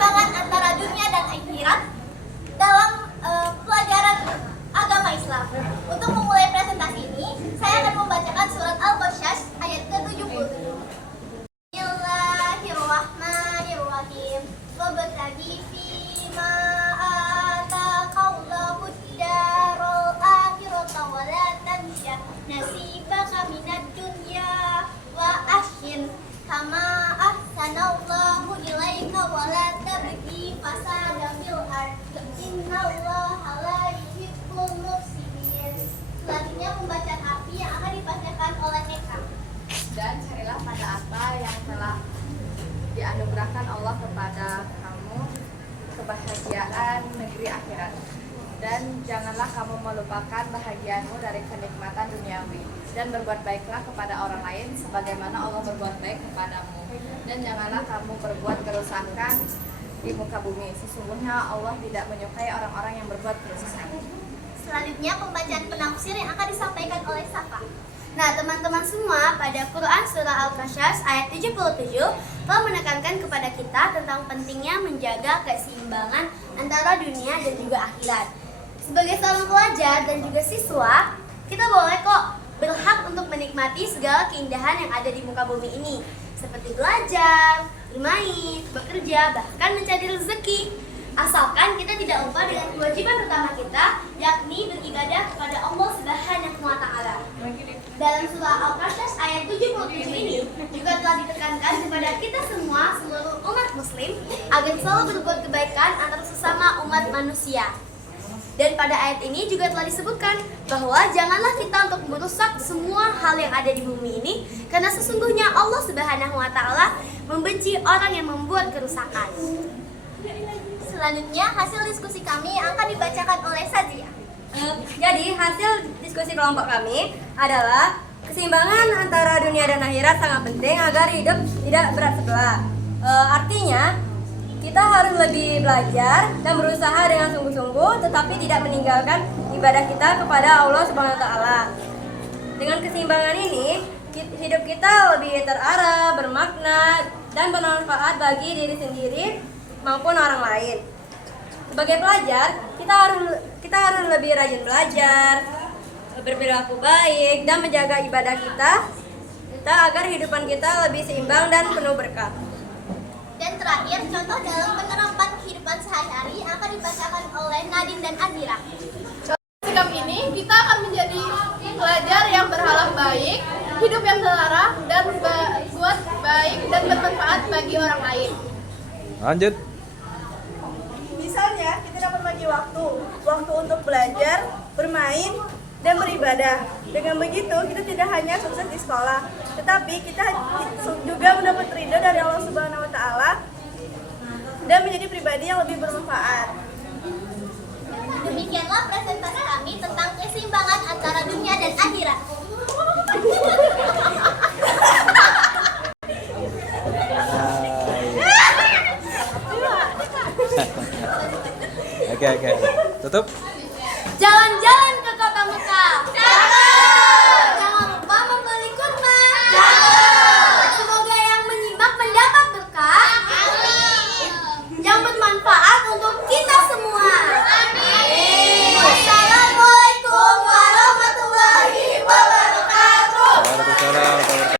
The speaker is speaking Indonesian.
keseimbangan antara dunia dan akhirat dalam pelajaran agama Islam. Untuk memulai presentasi ini, saya akan membacakan surat Al-Qasas ayat ke-77. Bismillahirrahmanirrahim. Wabtaghi fima ataqallahu ad-darul akhirata wa la tansa nasibaka minad dunya wa ahsin kama ahsanallahu ilaika wa la tabghi fasada fil ard innallaha la yuhibbul mufsidin. Selanjutnya pembacaan api yang akan dibacakan oleh Eka. Dan carilah pada apa yang telah dianugerahkan Allah kepada kamu kebahagiaan negeri akhirat, dan janganlah kamu melupakan bahagiamu dari kenikmatan duniawi, dan berbuat baiklah kepada orang lain sebagaimana Allah berbuat baik kepadamu, dan janganlah kamu berbuat kerusakan di muka bumi, sesungguhnya Allah tidak menyukai orang-orang yang berbuat kerusakan. Selanjutnya pembacaan penafsir yang akan disampaikan oleh Safa. Nah, teman-teman semua, pada Quran surah Al-Qasas ayat 77 telah menekankan kepada kita tentang pentingnya menjaga keseimbangan antara dunia dan juga akhirat. Sebagai seorang pelajar dan juga siswa, kita boleh kok berhak untuk menikmati segala keindahan yang ada di muka bumi ini, seperti belajar, bermain, bekerja, bahkan mencari rezeki. Asalkan kita tidak lupa dengan kewajiban utama kita, yakni beribadah kepada Allah Subhanahu wa Ta'ala. Dalam surah Al-Qasas ayat 77 ini juga telah ditekankan kepada kita semua, seluruh umat muslim, agar selalu berbuat kebaikan antara sesama umat manusia. Dan pada ayat ini juga telah disebutkan bahwa janganlah kita untuk merusak semua hal yang ada di bumi ini, karena sesungguhnya Allah Subhanahu wa Ta'ala membenci orang yang membuat kerusakan. Selanjutnya hasil diskusi kami yang akan dibacakan oleh Sazia. Jadi hasil diskusi kelompok kami adalah keseimbangan antara dunia dan akhirat sangat penting agar hidup tidak berat sebelah. Artinya kita harus lebih belajar dan berusaha dengan sungguh-sungguh, tetapi tidak meninggalkan ibadah kita kepada Allah Subhanahu wa Ta'ala. Dengan keseimbangan ini, hidup kita lebih terarah, bermakna, dan bermanfaat bagi diri sendiri maupun orang lain. Sebagai pelajar, kita harus lebih rajin belajar, berperilaku baik, dan menjaga ibadah kita agar kehidupan kita lebih seimbang dan penuh berkah. Dan terakhir, contoh dalam penerapan kehidupan sehari-hari yang akan dibacakan oleh Nadine dan Azira. Sikap ini kita akan menjadi pelajar yang berakhlak baik, hidup yang terarah, dan berbuat baik dan bermanfaat bagi orang lain. Lanjut. Misalnya, kita dapat bagi waktu untuk belajar, bermain, dan beribadah. Dengan begitu, kita tidak hanya sukses di sekolah, tetapi kita juga mendapat ridho dari Allah Subhanahu wa Ta'ala dan menjadi pribadi yang lebih bermanfaat. Demikianlah presentasi kami tentang keseimbangan antara dunia dan akhirat. Oke. Tutup.